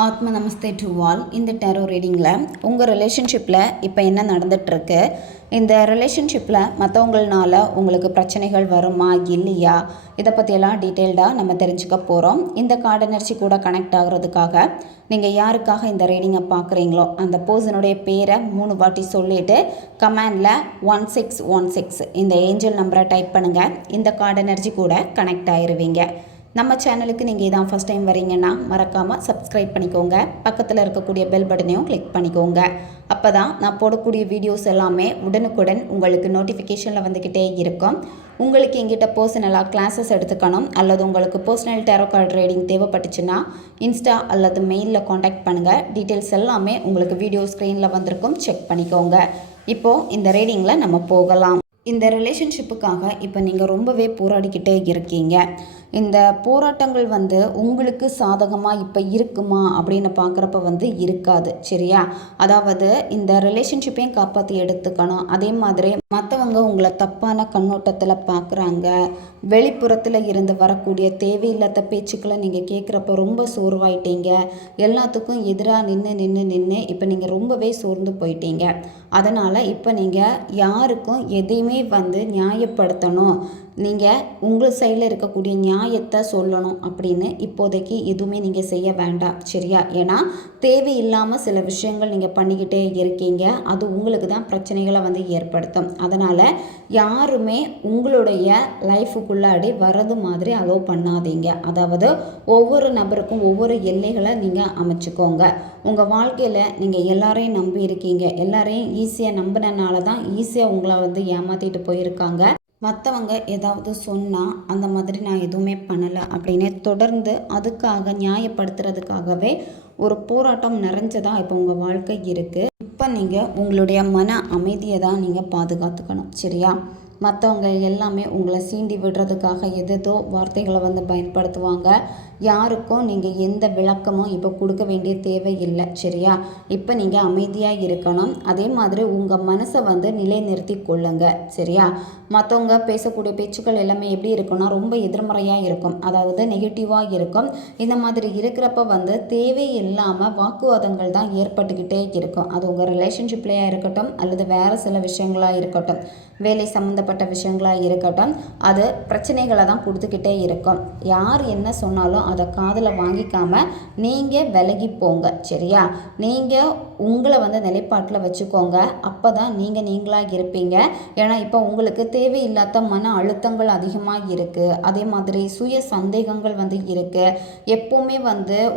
ஆத்ம நமஸ்தே to all. இந்த tarot ரீடிங்கில் உங்கள் ரிலேஷன்ஷிப்பில் இப்போ என்ன நடந்துகிட்ருக்கு, இந்த ரிலேஷன்ஷிப்பில் மற்றவங்களால உங்களுக்கு பிரச்சனைகள் வருமா இல்லையா, இதை பற்றியெல்லாம் டீட்டெயில்டாக நம்ம தெரிஞ்சுக்க போகிறோம். இந்த கார்டு எனர்ஜி கூட கனெக்ட் ஆகிறதுக்காக நீங்கள் யாருக்காக இந்த ரீடிங்கை பார்க்குறீங்களோ அந்த பர்சனுடைய பேரை 3 வாட்டி சொல்லிவிட்டு கமெண்டில் 1616 இந்த ஏஞ்சல் நம்பரை டைப் பண்ணுங்கள். இந்த கார்டு எனர்ஜி கூட கனெக்ட் ஆகிருவீங்க. நம்ம சேனலுக்கு நீங்கள் இதான் ஃபஸ்ட் டைம் வரீங்கன்னா மறக்காமல் சப்ஸ்கிரைப் பண்ணிக்கோங்க. பக்கத்தில் இருக்கக்கூடிய பெல் பட்டனையும் கிளிக் பண்ணிக்கோங்க. அப்போ தான் நான் போடக்கூடிய வீடியோஸ் எல்லாமே உடனுக்குடன் உங்களுக்கு நோட்டிஃபிகேஷனில் வந்துக்கிட்டே இருக்கும். உங்களுக்கு எங்கிட்ட பர்சனலாக கிளாஸஸ் எடுத்துக்கணும் அல்லது உங்களுக்கு பர்சனல் டேரோ கார்டு ரீடிங் தேவைப்பட்டுச்சுன்னா இன்ஸ்டா அல்லது மெயிலில் காண்டாக்ட் பண்ணுங்கள். டீட்டெயில்ஸ் எல்லாமே உங்களுக்கு வீடியோ ஸ்க்ரீனில் வந்திருக்கும், செக் பண்ணிக்கோங்க. இப்போது இந்த ரீடிங்கில் நம்ம போகலாம். இந்த ரிலேஷன்ஷிப்புக்காக இப்போ நீங்கள் ரொம்பவே போராடிக்கிட்டே இருக்கீங்க. இந்த போராட்டங்கள் உங்களுக்கு சாதகமாக இப்போ இருக்குமா அப்படின்னு பார்க்குறப்ப இருக்காது, சரியா? அதாவது இந்த ரிலேஷன்ஷிப்பையும் காப்பாற்றி எடுத்துக்கணும். அதே மாதிரி மற்றவங்க உங்களை தப்பான கண்ணோட்டத்தில் பார்க்குறாங்க. வெளிப்புறத்தில் இருந்து வரக்கூடிய தேவையில்லாத பேச்சுக்களை நீங்கள் கேட்குறப்ப ரொம்ப சோர்வாயிட்டீங்க. எல்லாத்துக்கும் எதிராக நின்று இப்போ நீங்கள் ரொம்பவே சோர்ந்து போயிட்டீங்க. அதனால் இப்போ நீங்கள் யாருக்கும் எதையுமே நியாயப்படுத்தணும், நீங்கள் உங்கள் சைடில் இருக்கக்கூடிய நியாயத்தை சொல்லணும் அப்படின்னு இப்போதைக்கு எதுவுமே நீங்கள் செய்ய வேண்டாம், சரியா? ஏன்னா தேவையில்லாமல் சில விஷயங்கள் நீங்கள் பண்ணிக்கிட்டே இருக்கீங்க. அது உங்களுக்கு தான் பிரச்சனைகளை ஏற்படுத்தும். அதனால் யாருமே உங்களுடைய லைஃபுக்குள்ளாடி வர்றது மாதிரி அலோவ் பண்ணாதீங்க. அதாவது ஒவ்வொரு நபருக்கும் ஒவ்வொரு எல்லைகளை நீங்கள் அமைச்சுக்கோங்க. உங்கள் வாழ்க்கையில் நீங்கள் எல்லாரையும் நம்பி இருக்கீங்க. எல்லாரையும் ஈஸியாக நம்பினால தான் ஈஸியாக உங்களை ஏமாற்றிட்டு போயிருக்காங்க. மற்றவங்க ஏதாவது சொன்னால் அந்த மாதிரி நான் எதுவுமே பண்ணலை அப்படின்னு தொடர்ந்து அதுக்காக நியாயப்படுத்துறதுக்காகவே ஒரு போராட்டம் நிறைஞ்சதாக இப்போ உங்கள் வாழ்க்கை இருக்குது. இப்போ நீங்கள் உங்களுடைய மன அமைதியை தான் நீங்கள் பாதுகாத்துக்கணும், சரியா? மற்றவங்க எல்லாமே உங்களை சீண்டி விடுறதுக்காக எதோ வார்த்தைகளை பயன்படுத்துவாங்க. யாருக்கும் நீங்கள் எந்த விளக்கமும் இப்போ கொடுக்க வேண்டிய தேவை இல்லை, சரியா? இப்போ நீங்கள் அமைதியாக இருக்கணும். அதே மாதிரி உங்கள் மனசை நிலைநிறுத்தி கொள்ளுங்க, சரியா? மற்றவங்க பேசக்கூடிய பேச்சுக்கள் எல்லாமே எப்படி இருக்குன்னா ரொம்ப எதிர்மறையாக இருக்கும், அதாவது நெகட்டிவாக இருக்கும். இந்த மாதிரி இருக்கிறப்ப தேவையில்லாமல் வாக்குவாதங்கள் தான் ஏற்பட்டுக்கிட்டே இருக்கும். அது உங்கள் ரிலேஷன்ஷிப்லேயே இருக்கட்டும் அல்லது வேறு சில விஷயங்களாக இருக்கட்டும், வேலை சம்மந்தப்பட்ட விஷயங்களாக இருக்கட்டும், அது பிரச்சனைகளை தான் கொடுத்துக்கிட்டே இருக்கும். யார் என்ன சொன்னாலும் அதை காதில் வாங்கிக்காமல் நீங்கள் விலகி போங்க, சரியா? நீங்கள் உங்களை நிலைப்பாட்டில் வச்சுக்கோங்க. அப்போ தான் நீங்களாக இருப்பீங்க. ஏன்னா இப்போ உங்களுக்கு தேவையில்லாத மன அழுத்தங்கள் அதிகமாக இருக்குது. அதே மாதிரி சுய சந்தேகங்கள் இருக்குது. எப்போவுமே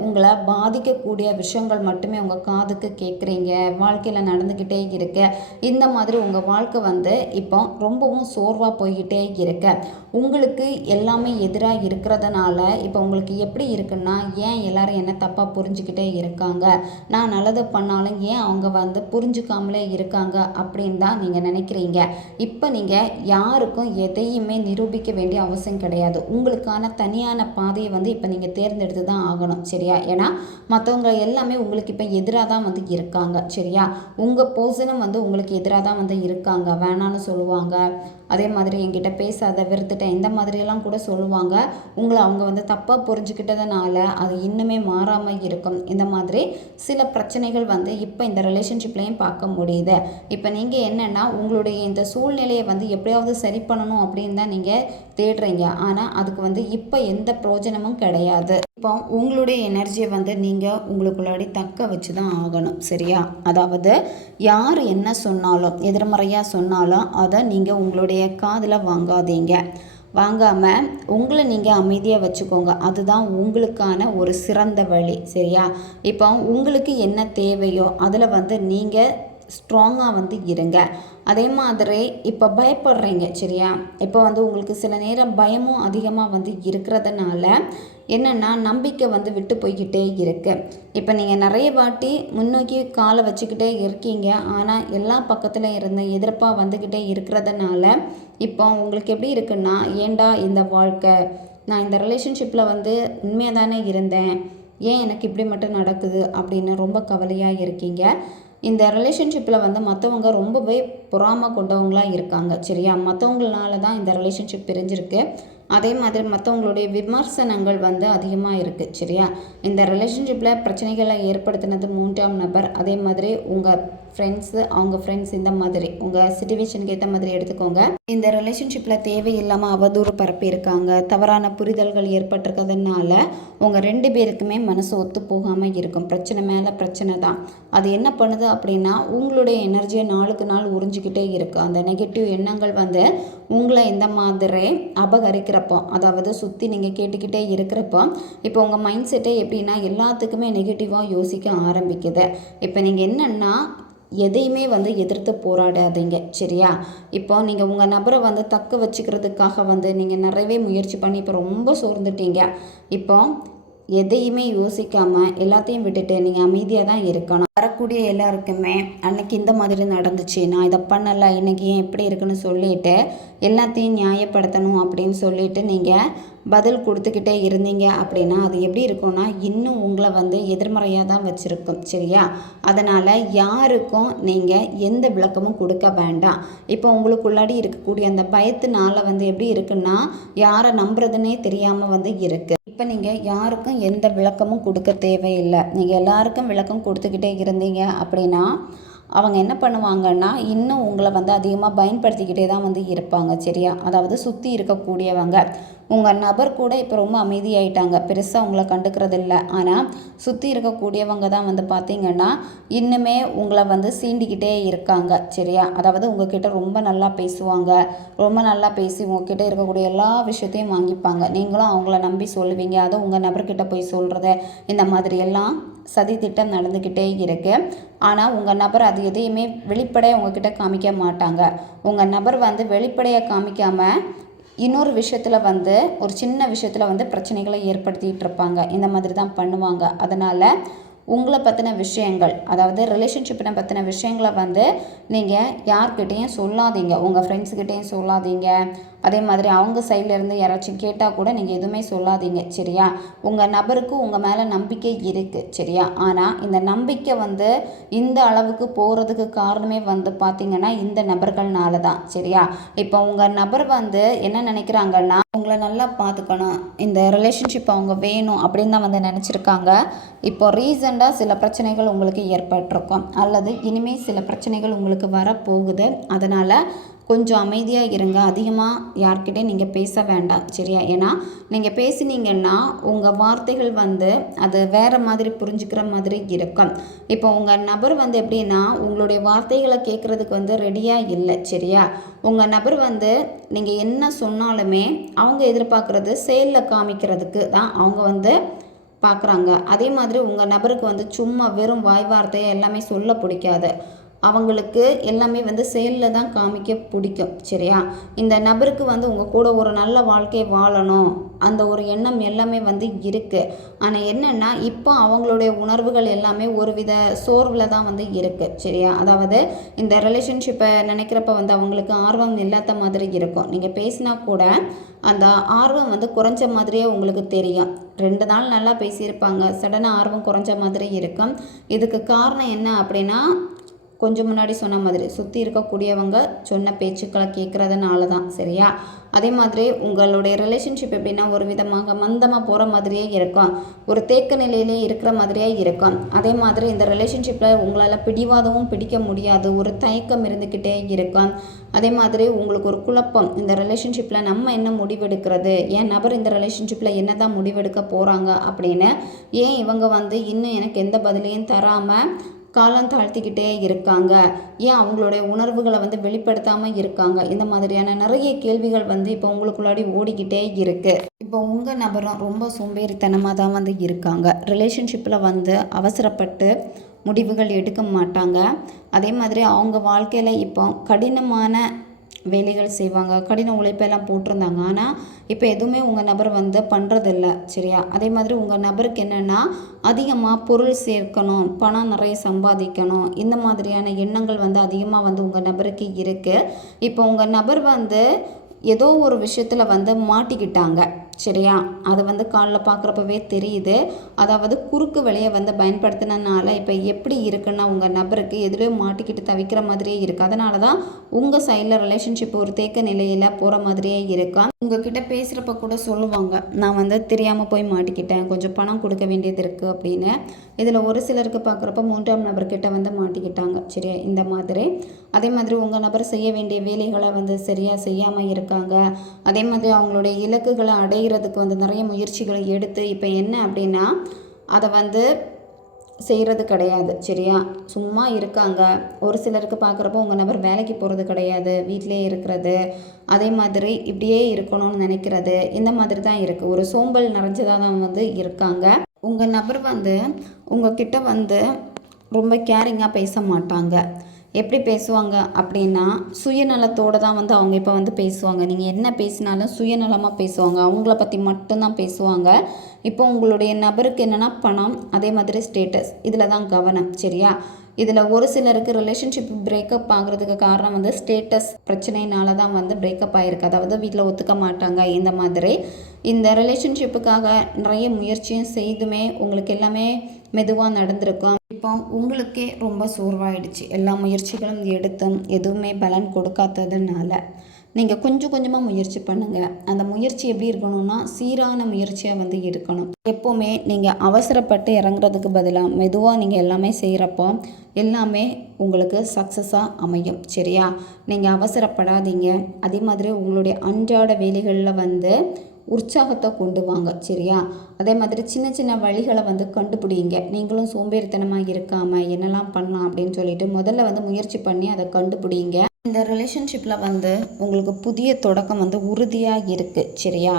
உங்களை பாதிக்கக்கூடிய விஷயங்கள் மட்டுமே உங்கள் காதுக்கு கேட்குறீங்க. வாழ்க்கையில் நடந்துக்கிட்டே இருக்கு. இந்த மாதிரி உங்கள் வாழ்க்கை இப்போ ரொம்பவும் சோர்வாக போய்கிட்டே இருக்கு. உங்களுக்கு எல்லாமே எதிராக இருக்கிறதுனால இப்போ உங்களுக்கு எப்படி இருக்குன்னா, ஏன் எல்லாரும் என்ன தப்பாக புரிஞ்சுக்கிட்டே இருக்காங்க, நான் நல்லது பண்ணாலும் ஏன் அவங்க புரிஞ்சுக்காமலே இருக்காங்க அப்படின்னு தான் நீங்கள் நினைக்கிறீங்க. இப்போ நீங்கள் யாருக்கும் எதையுமே நிரூபிக்க வேண்டிய அவசியம் கிடையாது. உங்களுக்கான தனியான பாதையை இப்போ நீங்கள் தேர்ந்தெடுத்து தான் ஆகணும், சரியா? ஏன்னா மற்றவங்க எல்லாமே உங்களுக்கு இப்போ எதிராக தான் இருக்காங்க, சரியா? உங்கள் பர்சனும் உங்களுக்கு எதிராக தான் இருக்காங்க. வேணான்னு சொல்லுவாங்க. அதே மாதிரி என்கிட்ட பேசாத, வெறுத்துட்டேன், இந்த மாதிரியெல்லாம் கூட சொல்லுவாங்க. உங்களை அவங்க தப்பாக புரிஞ்சுக்கிட்டதுனால அது இன்னுமே மாறாமல் இருக்கும். இந்த மாதிரி சில பிரச்சனைகள் இப்போ இந்த ரிலேஷன்ஷிப்லேயும் பார்க்க முடியுது. இப்போ நீங்கள் என்னென்னா உங்களுடைய இந்த சூழ்நிலையை எப்படியாவது சரி பண்ணணும் அப்படின்னு தான் நீங்கள் தேடுறீங்க. ஆனால் அதுக்கு இப்போ எந்த பிரயோஜனமும் கிடையாது. இப்போ உங்களுடைய எனர்ஜியை நீங்கள் உங்களுக்குள்ளாடி தக்க வச்சு தான் ஆகணும், சரியா? அதாவது யார் என்ன சொன்னாலும், எதிர்மறையாக சொன்னாலும் அதை நீங்கள் உங்களுடைய காதில் வாங்காமல் உங்களை நீங்கள் அமைதியாக வச்சுக்கோங்க. அதுதான் உங்களுக்கான ஒரு சிறந்த வழி, சரியா? இப்போ உங்களுக்கு என்ன தேவையோ அதில் நீங்கள் ஸ்ட்ராங்காக இருங்க. அதே மாதிரி இப்போ பயப்படுறீங்க, சரியா? இப்போ உங்களுக்கு சில நேரம் பயமும் அதிகமாக இருக்கிறதுனால என்னென்னா நம்பிக்கை விட்டு போய்கிட்டே இருக்குது. இப்போ நீங்கள் நிறைய வாட்டி முன்னோக்கி காலை வச்சுக்கிட்டே இருக்கீங்க. ஆனால் எல்லா பக்கத்தில் இருந்த எதிர்ப்பாக வந்துக்கிட்டே இருக்கிறதுனால இப்போ உங்களுக்கு எப்படி இருக்குன்னா, ஏண்டா இந்த வாழ்க்கை, நான் இந்த ரிலேஷன்ஷிப்பில் உண்மையாக தானே இருந்தேன், ஏன் எனக்கு இப்படி மட்டும் நடக்குது அப்படின்னு ரொம்ப கவலையாக இருக்கீங்க. இந்த ரிலேஷன்ஷிப்பில் மற்றவங்க ரொம்பவே பொறாமை கொண்டவங்களாக இருக்காங்க, சரியா? மற்றவங்களால தான் இந்த ரிலேஷன்ஷிப் பிரிஞ்சிருக்கு. அதே மாதிரி மற்றவங்களுடைய விமர்சனங்கள் வந்து அதிகமாக இருக்குது. சரியா? இந்த ரிலேஷன்ஷிப்பில் பிரச்சனைகளை ஏற்படுத்தினது 3ஆம் நபர். அதே மாதிரி உங்கள் ஃப்ரெண்ட்ஸு, அவங்க ஃப்ரெண்ட்ஸ், இந்த மாதிரி உங்கள் சிச்சுவேஷனுக்கு ஏற்ற மாதிரி எடுத்துக்கோங்க. இந்த ரிலேஷன்ஷிப்பில் தேவையில்லாமல் அவதூறு பரப்பியிருக்காங்க, தவறான புரிதல்கள் ஏற்பட்டிருக்கிறதுனால உங்கள் 2 பேருக்குமே மனசு ஒத்து போகாமல் இருக்கும். பிரச்சனை மேலே பிரச்சனை தான். அது என்ன பண்ணுது அப்படின்னா உங்களுடைய எனர்ஜியை நாளுக்கு நாள் உறிஞ்சிக்கிட்டே இருக்குது. அந்த நெகட்டிவ் எண்ணங்கள் வந்து உங்களை இந்த மாதிரி அபகரிக்கிறப்போ, அதாவது சுற்றி நீங்கள் கேட்டுக்கிட்டே இருக்கிறப்போ, இப்போ உங்கள் மைண்ட் செட்டே எப்படின்னா எல்லாத்துக்குமே நெகட்டிவாக யோசிக்க ஆரம்பிக்குது. இப்போ நீங்கள் என்னென்னா எதையுமே வந்து எதிர்த்து போராடாதீங்க. சரியா? இப்போ நீங்கள் உங்கள் நபரை வந்து தக்க வச்சுக்கிறதுக்காக வந்து நீங்கள் நிறையவே முயற்சி பண்ணி இப்போ ரொம்ப சோர்ந்துட்டீங்க. இப்போ எதையுமே யோசிக்காமல் எல்லாத்தையும் விட்டுட்டு நீங்கள் அமைதியாக தான் இருக்கணும். வரக்கூடிய எல்லாருக்குமே அன்னைக்கு இந்த மாதிரி நடந்துச்சு, நான் இதை பண்ணலை, இன்றைக்கி ஏன் இப்படி இருக்குன்னு சொல்லிட்டு எல்லாத்தையும் நியாயப்படுத்தணும் அப்படின்னு சொல்லிட்டு நீங்கள் பதில் கொடுத்துக்கிட்டே இருந்தீங்க அப்படின்னா அது எப்படி இருக்கும்னா இன்னும் உங்களை வந்து எதிர்மறையாக தான் வச்சுருக்கும். சரியா? அதனால் யாருக்கும் நீங்கள் எந்த விளக்கமும் கொடுக்க வேண்டாம். இப்போ உங்களுக்குள்ளாடி இருக்கக்கூடிய அந்த பயத்தினால வந்து எப்படி இருக்குன்னா யாரை நம்புறதுன்னே தெரியாமல் வந்து இருக்குது. இப்போ நீங்கள் யாருக்கும் எந்த விளக்கமும் கொடுக்க தேவையில்லை. நீங்கள் எல்லாருக்கும் விளக்கம் கொடுத்துக்கிட்டே இருந்தீங்க அப்படின்னா அவங்க என்ன பண்ணுவாங்கன்னா இன்னும் உங்களை வந்து அதிகமாக பயன்படுத்திக்கிட்டே தான் வந்து இருப்பாங்க. சரியா? அதாவது சுற்றி இருக்கக்கூடியவங்க உங்கள் நபர் கூட இப்போ ரொம்ப அமைதியாயிட்டாங்க, பெருசாக உங்களை கண்டுக்கிறது இல்லை. ஆனால் சுற்றி இருக்கக்கூடியவங்க தான் வந்து பார்த்திங்கன்னா இன்னுமே உங்களை வந்து சீண்டிக்கிட்டே இருக்காங்க. சரியா? அதாவது உங்ககிட்ட ரொம்ப நல்லா பேசுவாங்க, ரொம்ப நல்லா பேசி உங்ககிட்ட இருக்கக்கூடிய எல்லா விஷயத்தையும் வாங்கிப்பாங்க. நீங்களும் அவங்கள நம்பி சொல்லுவீங்க, அதை உங்கள் நபர்கிட்ட போய் சொல்கிறது, இந்த மாதிரி எல்லாம் சதி திட்டம் நடந்துக்கிட்டே இருக்குது. ஆனால் உங்கள் நபர் அது எதையுமே வெளிப்படையாக உங்ககிட்ட காமிக்க மாட்டாங்க. உங்கள் நபர் வந்து வெளிப்படையாக காமிக்காமல் இன்னொரு விஷயத்தில் வந்து ஒரு சின்ன விஷயத்தில் வந்து பிரச்சனைகளை ஏற்படுத்திகிட்டு இருப்பாங்க. இந்த மாதிரி தான் பண்ணுவாங்க. அதனால் உங்களை பற்றின விஷயங்கள், அதாவது ரிலேஷன்ஷிப்பினை பற்றின விஷயங்களை வந்து நீங்கள் யார்கிட்டையும் சொல்லாதீங்க. உங்கள் ஃப்ரெண்ட்ஸுக்கிட்டையும் சொல்லாதீங்க. அதே மாதிரி அவங்க சைட்லேருந்து யாராச்சும் கேட்டால் கூட நீங்கள் எதுவுமே சொல்லாதீங்க. சரியா? உங்கள் நபருக்கு உங்கள் மேலே நம்பிக்கை இருக்குது. சரியா? ஆனால் இந்த நம்பிக்கை வந்து இந்த அளவுக்கு போகிறதுக்கு காரணமே வந்து பார்த்திங்கன்னா இந்த நபர்கள்னால தான். சரியா? இப்போ உங்கள் நபர் வந்து என்ன நினைக்கிறாங்கன்னா உங்களை நல்லா பார்த்துக்கணும், இந்த ரிலேஷன்ஷிப் அவங்க வேணும் அப்படின்னு தான் வந்து நினச்சிருக்காங்க. இப்போ ரீசெண்டாக சில பிரச்சனைகள் உங்களுக்கு ஏற்பட்டிருக்கும், அல்லது இனிமேல் சில பிரச்சனைகள் உங்களுக்கு வரப்போகுது. அதனால் கொஞ்சம் அமைதியாக இருங்க. அதிகமாக யார்கிட்டையும் நீங்கள் பேச வேண்டாம். சரியா? ஏன்னா நீங்கள் பேசினீங்கன்னா உங்கள் வார்த்தைகள் வந்து அது வேறு மாதிரி புரிஞ்சுக்கிற மாதிரி இருக்கும். இப்போ உங்கள் நபர் வந்து எப்படின்னா உங்களுடைய வார்த்தைகளை கேட்குறதுக்கு வந்து ரெடியாக இல்லை. சரியா? உங்கள் நபர் வந்து நீங்கள் என்ன சொன்னாலுமே அவங்க எதிர்பார்க்குறது செயலில் காமிக்கிறதுக்கு தான் அவங்க வந்து பார்க்குறாங்க. அதே மாதிரி உங்கள் நபருக்கு வந்து சும்மா வெறும் வாய் வார்த்தையை எல்லாமே சொல்ல பிடிக்காது. அவங்களுக்கு எல்லாமே வந்து செயலில் தான் காமிக்க பிடிக்கும். சரியா? இந்த நபருக்கு வந்து உங்கள் கூட ஒரு நல்ல வாழ்க்கையை வாழணும் அந்த ஒரு எண்ணம் எல்லாமே வந்து இருக்குது. ஆனால் என்னென்னா இப்போ அவங்களுடைய உணர்வுகள் எல்லாமே ஒரு வித சோர்வில் தான் வந்து இருக்குது. சரியா? அதாவது இந்த ரிலேஷன்ஷிப்பை நினைக்கிறப்ப வந்து அவங்களுக்கு ஆர்வம் இல்லாத மாதிரி இருக்கும். நீங்கள் பேசினா கூட அந்த ஆர்வம் வந்து குறைஞ்ச மாதிரியே உங்களுக்கு தெரியும். 2 நாள் நல்லா பேசியிருப்பாங்க, சடனாக ஆர்வம் குறைஞ்ச மாதிரி இருக்கும். இதுக்கு காரணம் என்ன அப்படின்னா கொஞ்சம் முன்னாடி சொன்ன மாதிரி சுற்றி இருக்கக்கூடியவங்க சொன்ன பேச்சுக்களை கேட்குறதுனால தான். சரியா? அதே மாதிரி உங்களுடைய ரிலேஷன்ஷிப் எப்படின்னா ஒரு விதமாக மந்தமாக போகிற மாதிரியே இருக்கும், ஒரு தேக்க நிலையிலே இருக்கிற மாதிரியே இருக்கும். அதே மாதிரி இந்த ரிலேஷன்ஷிப்பில் உங்களால் பிடிவாதமும் பிடிக்க முடியாது, ஒரு தயக்கம் இருந்துக்கிட்டே இருக்கும். அதே மாதிரி உங்களுக்கு ஒரு குழப்பம், இந்த ரிலேஷன்ஷிப்பில் நம்ம என்ன முடிவெடுக்கிறது, என் நபர் இந்த ரிலேஷன்ஷிப்பில் என்ன தான் முடிவெடுக்க போகிறாங்க அப்படின்னு, ஏன் இவங்க வந்து இன்னும் எனக்கு எந்த பதிலையும் தராமல் காலம் தாழ்த்திக்கிட்டே இருக்காங்க, ஏன் அவங்களுடைய உணர்வுகளை வந்து வெளிப்படுத்தாமல் இருக்காங்க, இந்த மாதிரியான நிறைய கேள்விகள் வந்து இப்போ உங்களுக்குள்ளாடி ஓடிக்கிட்டே இருக்குது. இப்போ உங்கள் நபரும் ரொம்ப சோம்பேறித்தனமாக தான் வந்து இருக்காங்க. ரிலேஷன்ஷிப்பில் வந்து அவசரப்பட்டு முடிவுகள் எடுக்க மாட்டாங்க. அதே மாதிரி அவங்க வாழ்க்கையில் இப்போ கடினமான வேலைகள் செய்வாங்க, கடின உழைப்பெல்லாம் போட்டிருந்தாங்க. ஆனால் இப்போ எதுவுமே உங்கள் நபர் வந்து பண்ணுறதில்ல. சரியா? அதே மாதிரி உங்கள் நபருக்கு என்னென்னா அதிகமாக பொருள் சேர்க்கணும், பணம் நிறைய சம்பாதிக்கணும், இந்த மாதிரியான எண்ணங்கள் வந்து அதிகமாக வந்து உங்கள் நபருக்கு இருக்குது. இப்போ உங்கள் நபர் வந்து ஏதோ ஒரு விஷயத்தில் வந்து மாட்டிக்கிட்டாங்க. சரியா? அது வந்து காலில் பார்க்குறப்பவே தெரியுது. அதாவது குறுக்கு வழியை வந்து பயன்படுத்தினனால இப்போ எப்படி இருக்குன்னா உங்கள் நபருக்கு எதுலேயோ மாட்டிக்கிட்டு தவிக்கிற மாதிரியே இருக்குது. அதனால தான் உங்கள் சைடில் ரிலேஷன்ஷிப் ஒரு தேக்க நிலையில் போகிற மாதிரியே இருக்கா. உங்ககிட்ட பேசுகிறப்ப கூட சொல்லுவாங்க, நான் வந்து தெரியாமல் போய் மாட்டிக்கிட்டேன், கொஞ்சம் பணம் கொடுக்க வேண்டியது இருக்குது அப்படின்னு. இதில் ஒரு சிலருக்கு பார்க்குறப்ப 3ஆம் நபர்கிட்ட வந்து மாட்டிக்கிட்டாங்க. சரியா? இந்த மாதிரி அதே மாதிரி உங்கள் நபர் செய்ய வேண்டிய வேலைகளை வந்து சரியாக செய்யாமல் இருக்காங்க. அதே மாதிரி அவங்களுடைய இலக்குகளை அடைகிறதுக்கு வந்து நிறைய முயற்சிகளை எடுத்து இப்போ என்ன அப்படின்னா அதை வந்து செய்கிறது கிடையாது. சரியா? சும்மா இருக்காங்க. ஒரு சிலருக்கு பார்க்குறப்போ உங்கள் நபர் வேலைக்கு போகிறது கிடையாது, வீட்டிலே இருக்கிறது, அதே மாதிரி இப்படியே இருக்கணும்னு நினைக்கிறது, இந்த மாதிரி தான் இருக்குது. ஒரு சோம்பல் நிறைஞ்சதாக தான் வந்து இருக்காங்க. உங்கள் நபர் வந்து உங்ககிட்ட வந்து ரொம்ப கேரிங்காக பேச மாட்டாங்க. எப்படி பேசுவாங்க அப்படின்னா சுயநலத்தோடு தான் வந்து அவங்க இப்போ வந்து பேசுவாங்க. நீங்கள் என்ன பேசினாலும் சுயநலமாக பேசுவாங்க, அவங்கள பற்றி மட்டும்தான் பேசுவாங்க. இப்போ உங்களுடைய நபருக்கு என்னென்னா பணம், அதே மாதிரி ஸ்டேட்டஸ், இதில் தான் கவனம். சரியா? இதில் ஒரு சிலருக்கு ரிலேஷன்ஷிப் பிரேக்கப் ஆகிறதுக்கு காரணம் வந்து ஸ்டேட்டஸ் பிரச்சனையினால தான் வந்து பிரேக்கப் ஆகிருக்கு. அதாவது வீட்டில் ஒத்துக்க மாட்டாங்க. இந்த மாதிரி இந்த ரிலேஷன்ஷிப்புக்காக நிறைய முயற்சியும் செய்துமே உங்களுக்கு எல்லாமே மெதுவாக நடந்திருக்கும். இப்போ உங்களுக்கே ரொம்ப சோர்வாயிடுச்சு. எல்லா முயற்சிகளும் எடுத்தும் எதுவுமே பலன் கொடுக்காததுனால நீங்கள் கொஞ்சம் கொஞ்சமாக முயற்சி பண்ணுங்கள். அந்த முயற்சி எப்படி இருக்கணும்னா சீரான முயற்சியாக வந்து இருக்கணும். எப்போவுமே நீங்கள் அவசரப்பட்டு இறங்குறதுக்கு பதிலாக மெதுவாக நீங்கள் எல்லாமே செய்கிறப்போ எல்லாமே உங்களுக்கு சக்ஸஸாக அமையும். சரியா? நீங்கள் அவசரப்படாதீங்க. அதே மாதிரி உங்களுடைய அன்றாட வேலைகளில் வந்து உற்சாகத்தை கொண்டு வாங்க. சரியா? அதே மாதிரி சின்ன சின்ன வழிகளை வந்து கண்டுபிடிங்க. நீங்களும் சோம்பேறித்தனமாக இருக்காமல் என்னெல்லாம் பண்ணலாம் அப்படின்னு சொல்லிட்டு முதல்ல வந்து முயற்சி பண்ணி அதை கண்டுபிடிங்க. இந்த ரிலேஷன்ஷிப்பில் வந்து உங்களுக்கு புதிய தொடக்கம் வந்து உறுதியாக இருக்குது. சரியா?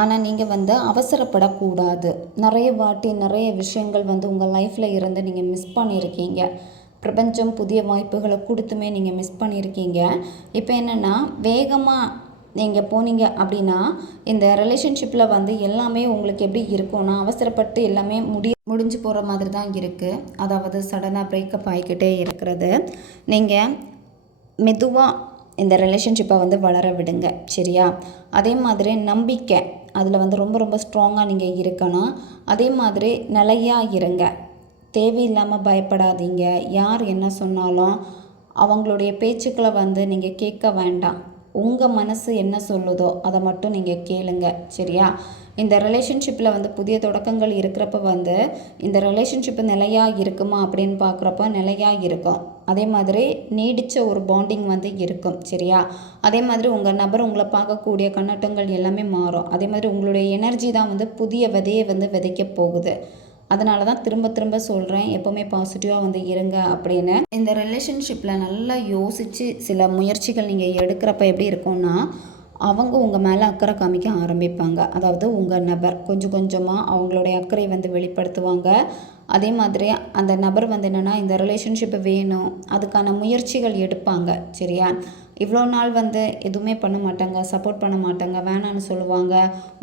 ஆனால் நீங்கள் வந்து அவசரப்படக்கூடாது. நிறைய வாட்டி நிறைய விஷயங்கள் வந்து உங்கள் லைஃப்பில் இருந்து நீங்கள் மிஸ் பண்ணியிருக்கீங்க. பிரபஞ்சம் புதிய வாய்ப்புகளை கொடுத்துமே நீங்கள் மிஸ் பண்ணியிருக்கீங்க. இப்போ என்னென்னா வேகமாக நீங்கள் போனீங்க அப்படின்னா இந்த ரிலேஷன்ஷிப்பில் வந்து எல்லாமே உங்களுக்கு எப்படி இருக்கும்னா அவசரப்பட்டு எல்லாமே முடிஞ்சு போகிற மாதிரி தான் இருக்குது. அதாவது சடனாக பிரேக்கப் ஆகிக்கிட்டே இருக்கிறது. நீங்கள் மெதுவாக இந்த ரிலேஷன்ஷிப்பை வந்து வளர விடுங்க. சரியா? அதே மாதிரி நம்பிக்கை அதில் வந்து ரொம்ப ரொம்ப ஸ்ட்ராங்காக நீங்கள் இருக்கணும். அதே மாதிரி நிலையாக இருங்க. தேவையில்லாமல் பயப்படாதீங்க. யார் என்ன சொன்னாலும் அவங்களுடைய பேச்சுக்களை வந்து நீங்கள் கேட்க வேண்டாம். உங்கள் மனசு என்ன சொல்லுதோ அதை மட்டும் நீங்கள் கேளுங்க. சரியா? இந்த ரிலேஷன்ஷிப்பில் வந்து புதிய தொடக்கங்கள் இருக்கிறப்ப வந்து இந்த ரிலேஷன்ஷிப்பு நிலையாக இருக்குமா அப்படின்னு பார்க்குறப்ப நிலையாக இருக்கும். அதே மாதிரி நீடித்த ஒரு பாண்டிங் வந்து இருக்கும். சரியா? அதே மாதிரி உங்கள் நபர் உங்களை பார்க்கக்கூடிய கண்ணோட்டங்கள் எல்லாமே மாறும். அதே மாதிரி உங்களுடைய எனர்ஜி தான் வந்து புதிய விதையை வந்து விதைக்க போகுது. அதனால தான் திரும்ப திரும்ப சொல்கிறேன், எப்போவுமே பாசிட்டிவாக வந்து இருங்க அப்படின்னு. இந்த ரிலேஷன்ஷிப்பில் நல்லா யோசித்து சில முயற்சிகள் நீங்கள் எடுக்கிறப்ப எப்படி இருக்கும்னா அவங்க உங்கள் மேலே அக்கறை காமிக்க ஆரம்பிப்பாங்க. அதாவது உங்கள் நபர் கொஞ்சம் கொஞ்சமாக அவங்களுடைய அக்கறை வந்து வெளிப்படுத்துவாங்க. அதே மாதிரி அந்த நபர் வந்து என்னென்னா இந்த ரிலேஷன்ஷிப்பு வேணும், அதுக்கான முயற்சிகள் எடுப்பாங்க. சரியா? இவ்வளோ நாள் வந்து எதுவுமே பண்ண மாட்டாங்க, சப்போர்ட் பண்ண மாட்டாங்க, வேணான்னு சொல்லுவாங்க,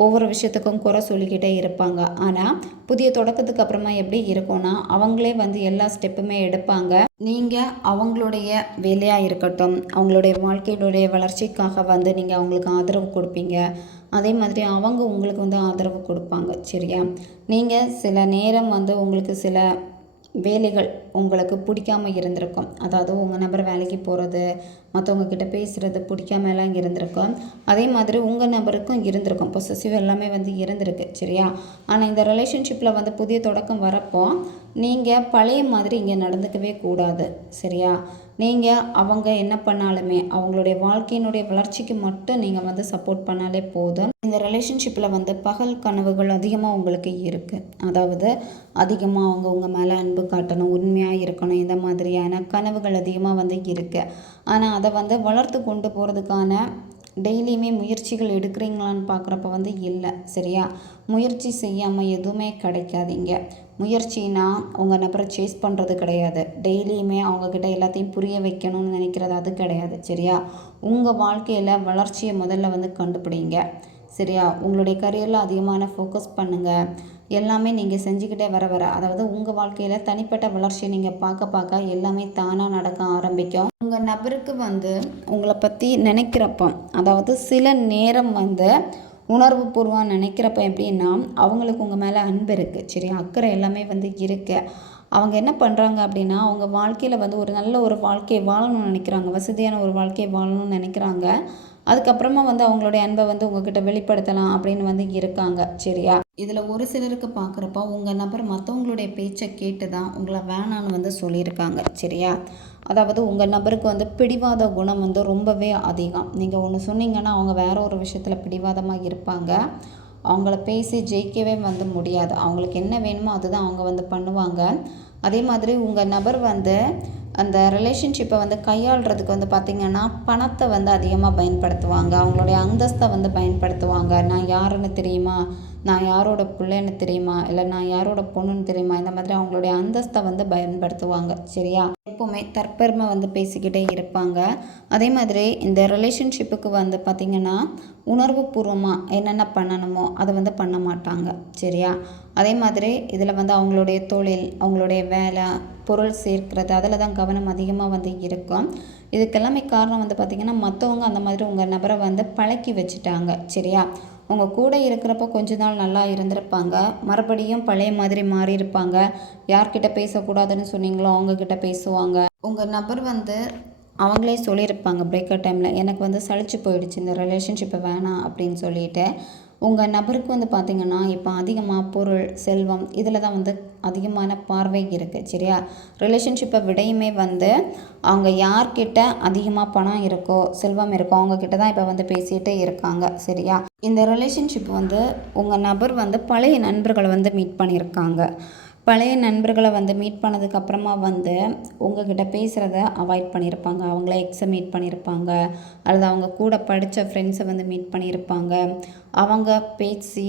ஒவ்வொரு விஷயத்துக்கும் குறை சொல்லிக்கிட்டே இருப்பாங்க. ஆனால் புதிய தொடக்கத்துக்கு அப்புறமா எப்படி இருக்கும்னா அவங்களே வந்து எல்லா ஸ்டெப்புமே எடுப்பாங்க. நீங்கள் அவங்களுடைய வேலையாக இருக்கட்டும், அவங்களுடைய வாழ்க்கையுடைய வளர்ச்சிக்காக வந்து நீங்கள் அவங்களுக்கு ஆதரவு கொடுப்பீங்க. அதே மாதிரி அவங்க உங்களுக்கு வந்து ஆதரவு கொடுப்பாங்க. சரியா? நீங்கள் சில நேரம் வந்து உங்களுக்கு சில வேலைகள் உங்களுக்கு பிடிக்காமல் இருந்திருக்கும். அதாவது உங்கள் நபர் வேலைக்கு போகிறது, மற்றவங்கக்கிட்ட பேசுகிறது பிடிக்காமலாம் இருந்திருக்கும். அதே மாதிரி உங்கள் நபருக்கும் இருந்திருக்கும். பொசசிவ் எல்லாமே வந்து இருந்திருக்கு. சரியா? ஆனால் இந்த ரிலேஷன்ஷிப்பில் வந்து புதிய தொடக்கம் வரப்போ நீங்கள் பழைய மாதிரி இங்கே நடந்துக்கவே கூடாது. சரியா? நீங்கள் அவங்க என்ன பண்ணாலுமே அவங்களுடைய வாழ்க்கையினுடைய வளர்ச்சிக்கு மட்டும் நீங்கள் வந்து சப்போர்ட் பண்ணாலே போதும். இந்த ரிலேஷன்ஷிப்பில் வந்து பகல் கனவுகள் அதிகமாக உங்களுக்கு இருக்குது. அதாவது அதிகமாக அவங்க உங்கள் மேலே அன்பு காட்டணும், உண்மையாக இருக்கணும், இந்த மாதிரியான கனவுகள் அதிகமாக வந்து இருக்குது. ஆனால் அதை வந்து வளர்த்து கொண்டு போகிறதுக்கான டெய்லியுமே முயற்சிகள் எடுக்கிறீங்களான்னு பார்க்குறப்ப வந்து இல்லை. சரியா? முயற்சி செய்யாமல் எதுவுமே கிடைக்காதீங்க. முயற்சினா உங்கள் நபரை சேஸ் பண்ணுறது கிடையாது. டெய்லியுமே அவங்கக்கிட்ட எல்லாத்தையும் புரிய வைக்கணும்னு நினைக்கிறது அது கிடையாது. சரியா? உங்கள் வாழ்க்கையில் வளர்ச்சியை முதல்ல வந்து கண்டுபிடிங்க. சரியா? உங்களுடைய கரியரில் அதிகமான ஃபோக்கஸ் பண்ணுங்கள். எல்லாமே நீங்கள் செஞ்சுக்கிட்டே வர அதாவது உங்கள் வாழ்க்கையில் தனிப்பட்ட வளர்ச்சியை நீங்கள் பார்க்க எல்லாமே தானாக நடக்க ஆரம்பிக்கும். உங்கள் நபருக்கு வந்து உங்களை பற்றி நினைக்கிறப்போ அதாவது சில நேரம் வந்து உணர்வுபூர்வம் நினைக்கிறப்ப எப்படின்னா அவங்களுக்கு உங்கள் மேலே அன்பு இருக்குது, சரியா, அக்கறை எல்லாமே வந்து இருக்குது. அவங்க என்ன பண்ணுறாங்க அப்படின்னா அவங்க வாழ்க்கையில் வந்து ஒரு நல்ல ஒரு வாழ்க்கையை வாழணும்னு நினைக்கிறாங்க, வசதியான ஒரு வாழ்க்கையை வாழணும்னு நினைக்கிறாங்க. அதுக்கப்புறமா வந்து அவங்களுடைய அன்பை வந்து உங்ககிட்ட வெளிப்படுத்தலாம் அப்படின்னு வந்து இருக்காங்க, சரியா. இதில் ஒரு சிலருக்கு பார்க்குறப்ப உங்கள் நபர் மற்றவங்களுடைய பேச்சை கேட்டு தான் உங்களை வேணான்னு வந்து சொல்லியிருக்காங்க, சரியா. அதாவது உங்கள் நபருக்கு வந்து பிடிவாத குணம் வந்து ரொம்பவே அதிகம். நீங்கள் ஒன்று சொன்னீங்கன்னா அவங்க வேற ஒரு விஷயத்தில் பிடிவாதமாக இருப்பாங்க. அவங்கள பேசி ஜெயிக்கவே வந்து முடியாது. அவங்களுக்கு என்ன வேணுமோ அதுதான் அவங்க வந்து பண்ணுவாங்க. அதே மாதிரி உங்கள் நபர் வந்து அந்த ரிலேஷன்ஷிப்பை வந்து கையாளுறதுக்கு வந்து பார்த்திங்கன்னா பணத்தை வந்து அதிகமாக பயன்படுத்துவாங்க. அவங்களுடைய அந்தஸ்தை வந்து பயன்படுத்துவாங்க. நான் யாருன்னு தெரியுமா, நான் யாரோட பிள்ளைன்னு தெரியுமா, இல்லை நான் யாரோட பொண்ணுன்னு தெரியுமா, இந்த மாதிரி அவங்களுடைய அந்தஸ்தை வந்து பயன்படுத்துவாங்க, சரியா. எப்போவுமே தற்பெருமை வந்து பேசிக்கிட்டே இருப்பாங்க. அதே மாதிரி இந்த ரிலேஷன்ஷிப்புக்கு வந்து பார்த்திங்கன்னா உணர்வுபூர்வமாக என்னென்ன பண்ணணுமோ அதை வந்து பண்ண மாட்டாங்க, சரியா. அதே மாதிரி இதில் வந்து அவங்களுடைய தொழில், அவங்களுடைய வேலை, பொருள் சேர்க்கிறது அதில் தான் கவனம் அதிகமாக வந்து இருக்கும். இதுக்கெல்லாமே காரணம் வந்து பார்த்திங்கன்னா மற்றவங்க அந்த மாதிரி உங்கள் நபரை வந்து பழக்கி வச்சுட்டாங்க, சரியா. உங்கள் கூட இருக்கிறப்ப கொஞ்ச நாள் நல்லா இருந்திருப்பாங்க, மறுபடியும் பழைய மாதிரி மாறி இருப்பாங்க. யார்கிட்ட பேசக்கூடாதுன்னு சொன்னீங்களோ அவங்கக்கிட்ட பேசுவாங்க. உங்கள் நபர் வந்து அவங்களே சொல்லியிருப்பாங்க பிரேக்கப் டைமில், எனக்கு வந்து சலிச்சு போயிடுச்சு இந்த ரிலேஷன்ஷிப்பை வேணாம் அப்படின்னு சொல்லிட்டு. உங்கள் நபருக்கு வந்து பார்த்திங்கன்னா இப்போ அதிகமாக பொருள், செல்வம் இதில் தான் வந்து அதிகமான பார்வை இருக்குது, சரியா. ரிலேஷன்ஷிப்பை விடையுமே வந்து அவங்க யார்கிட்ட அதிகமாக பணம் இருக்கோ, செல்வம் இருக்கோ அவங்கக்கிட்ட தான் இப்போ வந்து பேசிகிட்டே இருக்காங்க, சரியா. இந்த ரிலேஷன்ஷிப் வந்து உங்கள் நபர் வந்து பழைய நண்பர்களை வந்து மீட் பண்ணியிருக்காங்க. பழைய நண்பர்களை வந்து மீட் பண்ணதுக்கப்புறமா வந்து உங்ககிட்ட பேசுகிறத அவாய்ட் பண்ணியிருப்பாங்க. அவங்கள எக்ஸை மீட் பண்ணியிருப்பாங்க, அல்லது அவங்க கூட படித்த ஃப்ரெண்ட்ஸை வந்து மீட் பண்ணியிருப்பாங்க. அவங்க பேசி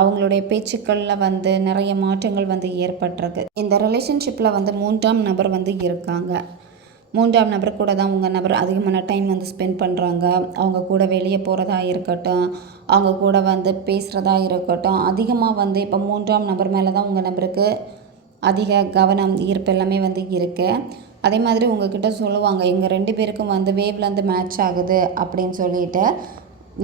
அவங்களுடைய பேச்சுக்களில் வந்து நிறைய மாற்றங்கள் வந்து ஏற்பட்டிருக்கு. இந்த ரிலேஷன்ஷிப்பில் வந்து 3ஆம் நபர் வந்து இருக்காங்க. 3ஆம் நபர் கூட தான் உங்கள் நபர் அதிகமான டைம் வந்து ஸ்பெண்ட் பண்ணுறாங்க. அவங்க கூட வெளியே போகிறதா இருக்கட்டும், அவங்க கூட வந்து பேசுகிறதா இருக்கட்டும், அதிகமாக வந்து இப்போ 3ஆம் நபர் மேலே தான் உங்கள் நபருக்கு அதிக கவனம், ஈர்ப்பு எல்லாமே வந்து இருக்குது. அதே மாதிரி உங்ககிட்ட சொல்லுவாங்க, எங்கள் 2 பேருக்கும் வந்து வேவ்லேருந்து மேட்ச் ஆகுது அப்படின்னு சொல்லிட்டு.